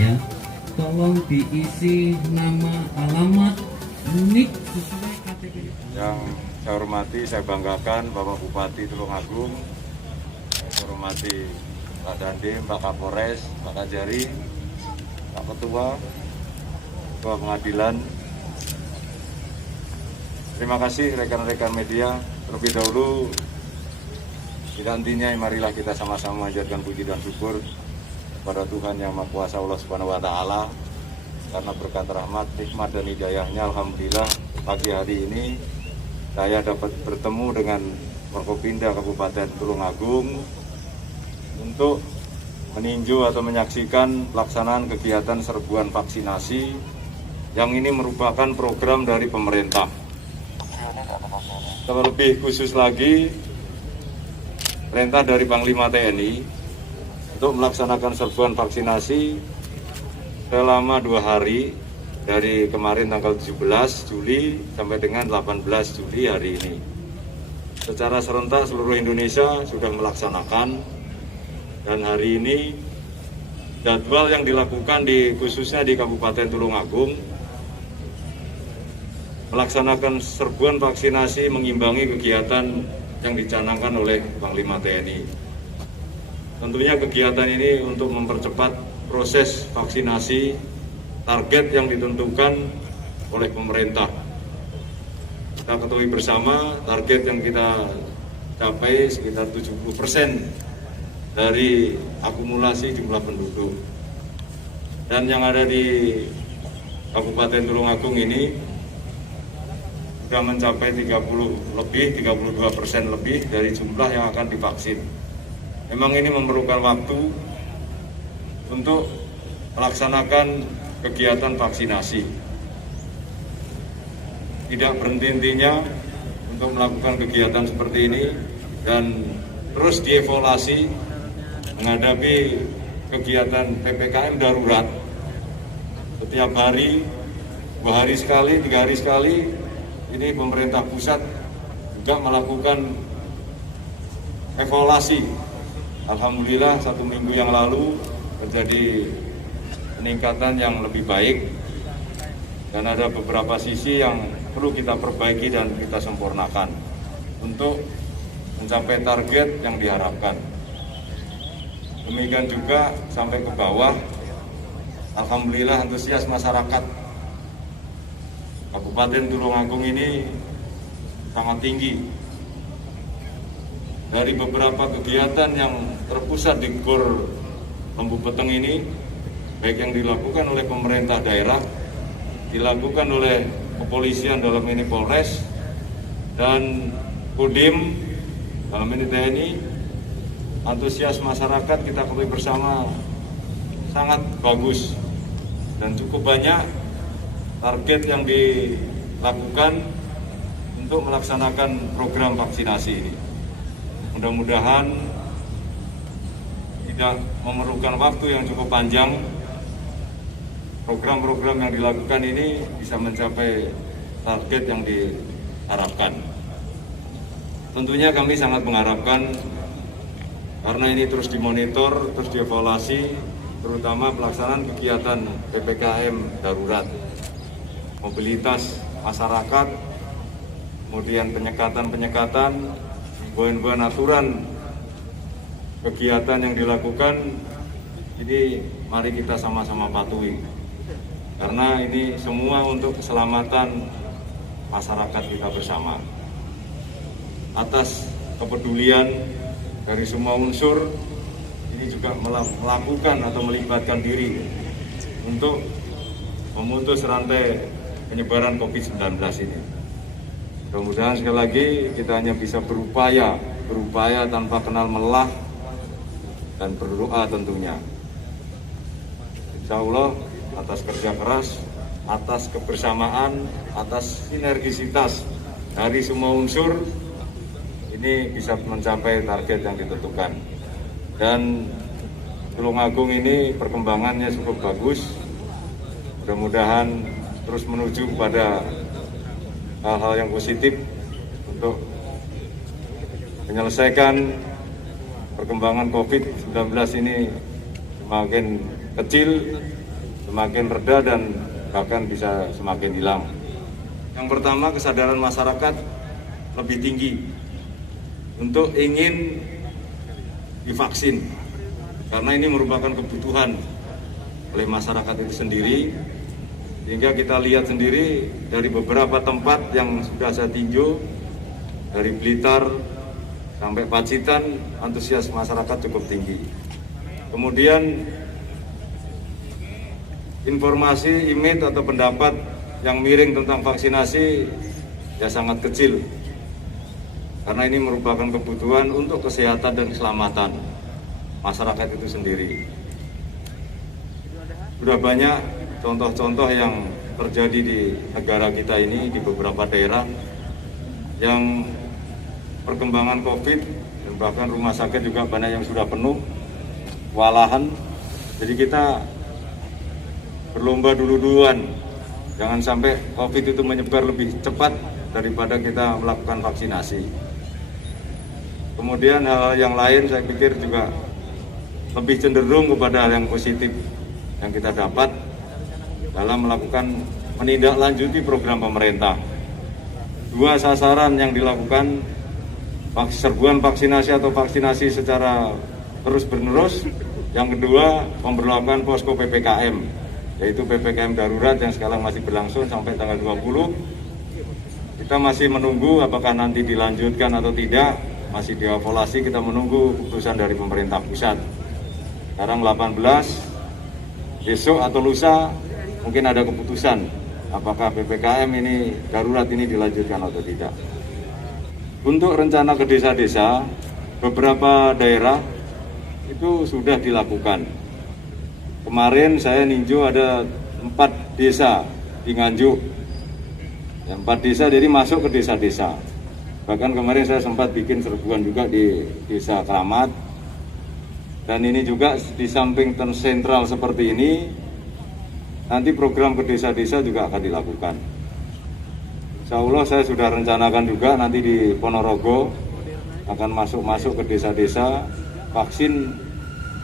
ya. Tolong diisi nama, alamat, nik sesuai KTP. Yang saya hormati, saya banggakan Bapak Bupati Tulungagung, saya hormati Pak Dandim, Pak Kapolres, Pak Kajari, Pak Ketua Pengadilan. Terima kasih rekan-rekan media. Terlebih dahulu, tidak hentinya marilah kita sama-sama menjadikan puji dan syukur kepada Tuhan Yang Maha Kuasa Allah Subhanahu wa Ta'ala, karena berkat rahmat, nikmat dan hidayahnya, alhamdulillah pagi hari ini saya dapat bertemu dengan Forkopimda Kabupaten Tulungagung untuk meninjau atau menyaksikan pelaksanaan kegiatan serbuan vaksinasi yang ini merupakan program dari pemerintah. Terlebih khusus lagi, perintah dari Panglima TNI untuk melaksanakan serbuan vaksinasi selama 2 hari dari kemarin tanggal 17 Juli sampai dengan 18 Juli hari ini. Secara serentak seluruh Indonesia sudah melaksanakan, dan hari ini jadwal yang dilakukan khususnya di Kabupaten Tulungagung melaksanakan serbuan vaksinasi mengimbangi kegiatan yang dicanangkan oleh Panglima TNI. Tentunya kegiatan ini untuk mempercepat proses vaksinasi, target yang ditentukan oleh pemerintah. Kita ketahui bersama target yang kita capai sekitar 70% dari akumulasi jumlah penduduk. Dan yang ada di Kabupaten Tulungagung ini sudah mencapai 32% lebih dari jumlah yang akan divaksin. Memang ini memerlukan waktu untuk melaksanakan kegiatan vaksinasi. Tidak berhenti-hentinya untuk melakukan kegiatan seperti ini dan terus dievaluasi menghadapi kegiatan PPKM darurat. Setiap hari, 2 hari sekali, 3 hari sekali, ini pemerintah pusat juga melakukan evaluasi. Alhamdulillah 1 minggu yang lalu terjadi peningkatan yang lebih baik, dan ada beberapa sisi yang perlu kita perbaiki dan kita sempurnakan untuk mencapai target yang diharapkan. Demikian juga sampai ke bawah, alhamdulillah antusias masyarakat Kabupaten Tulungagung ini sangat tinggi. Dari beberapa kegiatan yang terpusat di Gor Lembu Peteng ini, baik yang dilakukan oleh pemerintah daerah, dilakukan oleh kepolisian dalam ini Polres, dan Kodim dalam ini TNI, antusias masyarakat kita ketahui bersama sangat bagus dan cukup banyak target yang dilakukan untuk melaksanakan program vaksinasi ini. Mudah-mudahan tidak memerlukan waktu yang cukup panjang, program-program yang dilakukan ini bisa mencapai target yang diharapkan. Tentunya kami sangat mengharapkan, karena ini terus dimonitor, terus dievaluasi, terutama pelaksanaan kegiatan PPKM darurat, mobilitas masyarakat, kemudian penyekatan, poin-poin aturan kegiatan yang dilakukan ini mari kita sama-sama patuhi, karena ini semua untuk keselamatan masyarakat kita bersama. Atas kepedulian dari semua unsur, ini juga melakukan atau melibatkan diri untuk memutus rantai penyebaran COVID-19 ini. Mudah-mudahan sekali lagi kita hanya bisa berupaya tanpa kenal lelah dan berdoa tentunya. Insya Allah atas kerja keras, atas kebersamaan, atas sinergisitas dari semua unsur, ini bisa mencapai target yang ditentukan. Dan Tulungagung ini perkembangannya cukup bagus. Mudah-mudahan terus menuju kepada hal-hal yang positif untuk menyelesaikan perkembangan COVID-19 ini semakin kecil semakin reda dan bahkan bisa semakin hilang. Yang pertama, kesadaran masyarakat lebih tinggi untuk ingin divaksin, karena ini merupakan kebutuhan oleh masyarakat itu sendiri. Sehingga kita lihat sendiri dari beberapa tempat yang sudah saya tinjau, dari Blitar sampai Pacitan, antusias masyarakat cukup tinggi. Kemudian informasi, image atau pendapat yang miring tentang vaksinasi ya sangat kecil, karena ini merupakan kebutuhan untuk kesehatan dan keselamatan masyarakat itu sendiri. Sudah banyak contoh-contoh yang terjadi di negara kita ini, di beberapa daerah yang perkembangan COVID, dan bahkan rumah sakit juga banyak yang sudah penuh, kewalahan. Jadi kita berlomba dulu-duluan, jangan sampai COVID itu menyebar lebih cepat daripada kita melakukan vaksinasi. Kemudian hal yang lain saya pikir juga lebih cenderung kepada hal yang positif yang kita dapat dalam melakukan menindaklanjuti program pemerintah. Dua sasaran yang dilakukan, serbuan vaksinasi atau vaksinasi secara terus-menerus. Yang kedua, pemberlakuan posko PPKM, yaitu PPKM darurat yang sekarang masih berlangsung sampai tanggal 20. Kita masih menunggu apakah nanti dilanjutkan atau tidak, masih dievaluasi, kita menunggu keputusan dari pemerintah pusat. Sekarang 18, besok atau lusa mungkin ada keputusan apakah PPKM ini darurat ini dilanjutkan atau tidak. Untuk rencana ke desa-desa, beberapa daerah itu sudah dilakukan. Kemarin saya ninjau ada 4 desa di Nganjuk, 4 desa, jadi masuk ke desa-desa. Bahkan kemarin saya sempat bikin serbuan juga di desa Keramat. Dan ini juga di samping sentral seperti ini, nanti program ke desa-desa juga akan dilakukan. Insya Allah saya sudah rencanakan juga nanti di Ponorogo akan masuk ke desa-desa, vaksin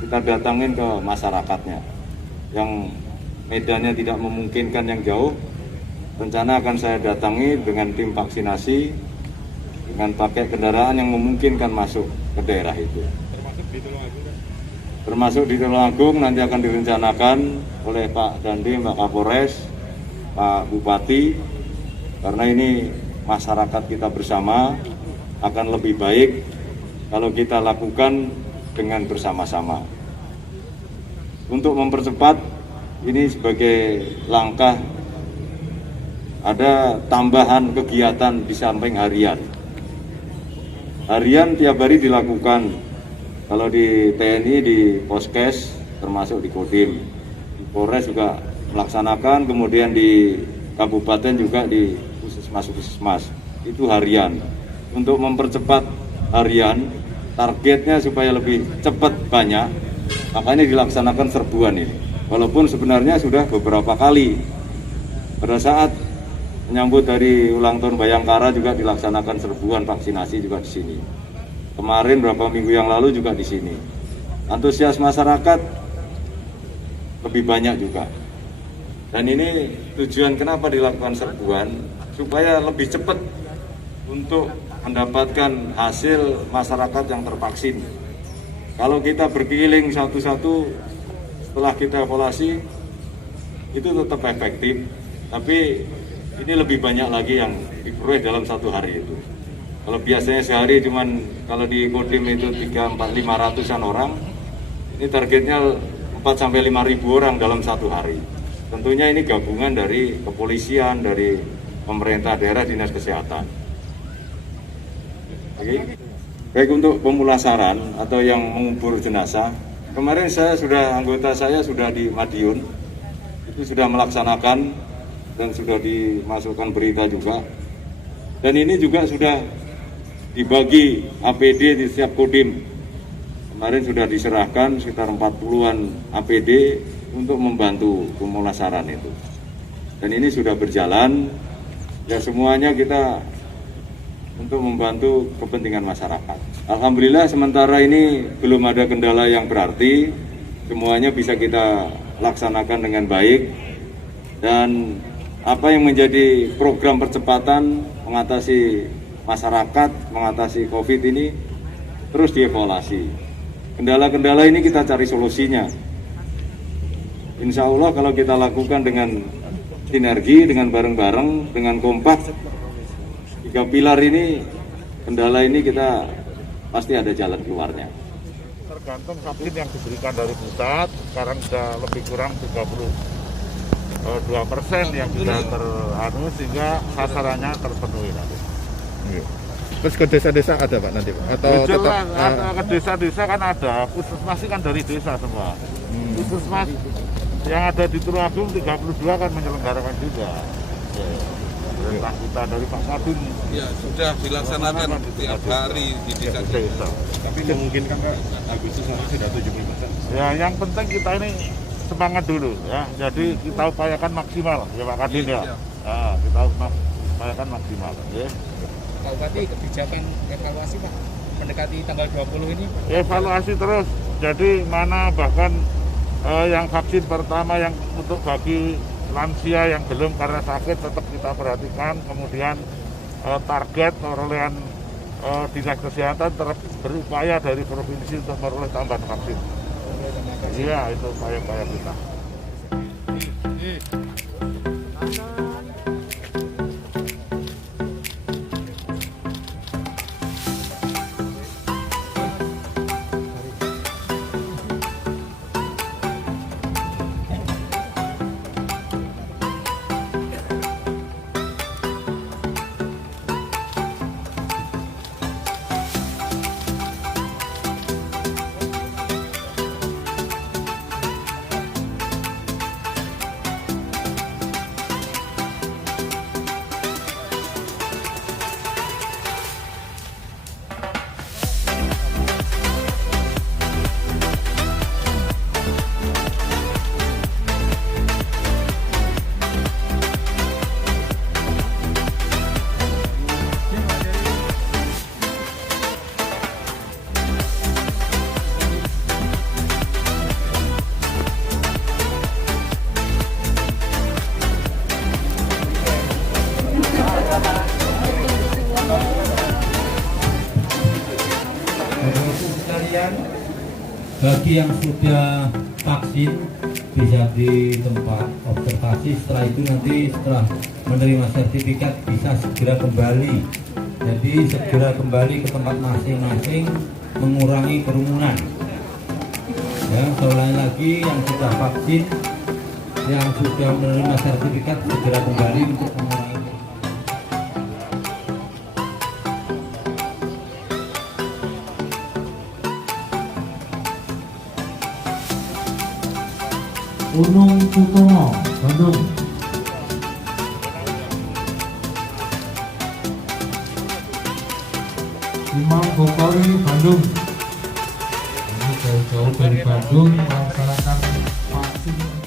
kita datangin ke masyarakatnya. Yang medannya tidak memungkinkan yang jauh, rencana akan saya datangi dengan tim vaksinasi, dengan pakai kendaraan yang memungkinkan masuk ke daerah itu. Termasuk di Tulungagung nanti akan direncanakan oleh Pak Dandim, Pak Kapolres, Pak Bupati, karena ini masyarakat kita bersama akan lebih baik kalau kita lakukan dengan bersama-sama. Untuk mempercepat ini sebagai langkah, ada tambahan kegiatan di samping harian. Harian tiap hari dilakukan. Kalau di TNI, di Poskes, termasuk di Kodim, di Polres juga melaksanakan, kemudian di Kabupaten juga di Puskesmas, itu harian. Untuk mempercepat harian, targetnya supaya lebih cepat banyak, makanya dilaksanakan serbuan ini. Walaupun sebenarnya sudah beberapa kali. Pada saat menyambut dari ulang tahun Bayangkara juga dilaksanakan serbuan vaksinasi juga di sini. Kemarin beberapa minggu yang lalu juga di sini. Antusias masyarakat lebih banyak juga. Dan ini tujuan kenapa dilakukan serbuan, supaya lebih cepat untuk mendapatkan hasil masyarakat yang tervaksin. Kalau kita berkeliling satu-satu, setelah kita evaluasi, itu tetap efektif, tapi ini lebih banyak lagi yang diperoleh dalam satu hari itu. Kalau biasanya sehari cuman kalau di Kodim itu 300-500-an orang, ini targetnya 4-5 ribu orang dalam satu hari. Tentunya ini gabungan dari kepolisian, dari pemerintah daerah, dinas kesehatan. Oke. Baik, untuk pemulasaran atau yang mengubur jenazah, kemarin anggota saya sudah di Madiun, itu sudah melaksanakan dan sudah dimasukkan berita juga. Dan ini juga sudah dibagi APD di setiap Kodim. Kemarin sudah diserahkan sekitar 40-an APD untuk membantu pemulasaran itu. Dan ini sudah berjalan, ya semuanya kita untuk membantu kepentingan masyarakat. Alhamdulillah sementara ini belum ada kendala yang berarti, semuanya bisa kita laksanakan dengan baik, dan apa yang menjadi program percepatan mengatasi masyarakat, mengatasi COVID ini terus dievaluasi. Kendala-kendala ini kita cari solusinya. Insya Allah kalau kita lakukan dengan sinergi, dengan bareng-bareng, dengan kompak, 3 pilar ini, kendala ini kita pasti ada jalan keluarnya. Tergantung vaksin yang diberikan dari pusat, sekarang sudah lebih kurang 32% yang sudah teranu, sehingga sasarannya terpenuhi nanti. Terus ke desa-desa ada Pak nanti Pak? Atau Ya, tetap jelas, ke desa-desa kan ada, puskesmas kan dari desa semua. Puskesmas yang ada di Tulungagung 32 kan menyelenggarakan juga. Perintah kita dari Pak Kadun. Ya, sudah dilaksanakan tiap hari di desa-desa. tapi memungkinkan Pak Agustus nanti sudah 75%. Ya, yang penting kita ini semangat dulu ya. Jadi kita upayakan maksimal ya Pak Kadin ya. Nah, kita upayakan maksimal ya. Pak Bupati, kebijakan evaluasi Pak mendekati tanggal 20 ini? Evaluasi terus. Jadi mana bahkan yang vaksin pertama yang untuk bagi lansia yang belum karena sakit tetap kita perhatikan. Kemudian target perolehan dinas kesehatan berupaya dari provinsi untuk memperoleh tambahan vaksin. Iya, itu upaya-upaya kita. Bagi yang sudah vaksin bisa di tempat observasi, setelah itu nanti setelah menerima sertifikat bisa segera kembali. Jadi segera kembali ke tempat masing-masing, mengurangi kerumunan. Ya, selain lagi yang sudah vaksin, yang sudah menerima sertifikat segera kembali untuk mengurangi. Unung Sutomo, Bandung. Imam Bokori, Bandung. Ini jauh-jauh dari Bandung melaksanakan vaksin.